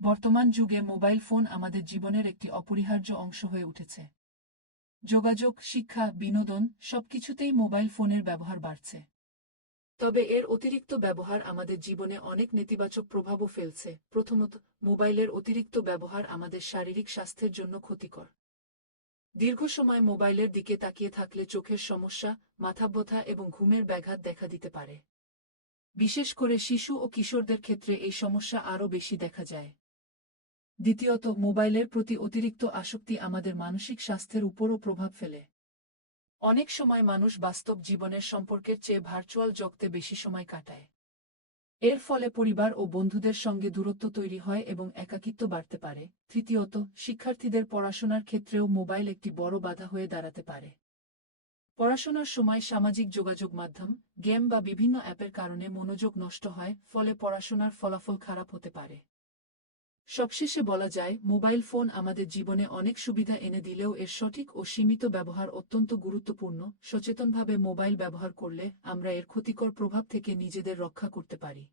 বর্তমান যুগে mobile phone আমাদের জীবনের একটি অপরিহার্য অংশ হয়ে উঠেছে। যোগাযোগ, শিক্ষা, বিনোদন সবকিছুতেই মোবাইল ফোনের ব্যবহার বাড়ছে। তবে এর অতিরিক্ত ব্যবহার আমাদের জীবনে অনেক নেতিবাচক প্রভাবও ফেলছে। প্রথমত, মোবাইলের অতিরিক্ত ব্যবহার আমাদের শারীরিক স্বাস্থ্যের জন্য ক্ষতিকর। দীর্ঘ সময় মোবাইলের দিকে তাকিয়ে থাকলে চোখের সমস্যা, মাথাব্যথা এবং ঘুমের ব্যাঘাত দেখা দিতে পারে। বিশেষ করে শিশু ও কিশোরদের ক্ষেত্রে এই সমস্যা আরও বেশি দেখা যায়। দ্বিতীয়ত, মোবাইলের প্রতি অতিরিক্ত আসক্তি আমাদের মানসিক স্বাস্থ্যের উপরও প্রভাব ফেলে। অনেক সময় মানুষ বাস্তব জীবনের সম্পর্কের চেয়ে ভার্চুয়াল জগতে বেশি সময় কাটায়। এর ফলে পরিবার ও বন্ধুদের সঙ্গে দূরত্ব তৈরি হয় এবং একাকিত্ব বাড়তে পারে। তৃতীয়ত, শিক্ষার্থীদের পড়াশোনার ক্ষেত্রেও মোবাইল একটি বড় বাধা হয়ে দাঁড়াতে পারে। পড়াশোনার সময় সামাজিক যোগাযোগ মাধ্যম, গেম বা বিভিন্ন অ্যাপের কারণে মনোযোগ নষ্ট হয়, ফলে পড়াশোনার ফলাফল খারাপ হতে পারে। সবশেষে বলা যায়, মোবাইল ফোন আমাদের জীবনে অনেক সুবিধা এনে দিলেও এর সঠিক ও সীমিত ব্যবহার অত্যন্ত গুরুত্বপূর্ণ। সচেতনভাবে মোবাইল ব্যবহার করলে আমরা এর ক্ষতিকর প্রভাব থেকে নিজেদের রক্ষা করতে পারি।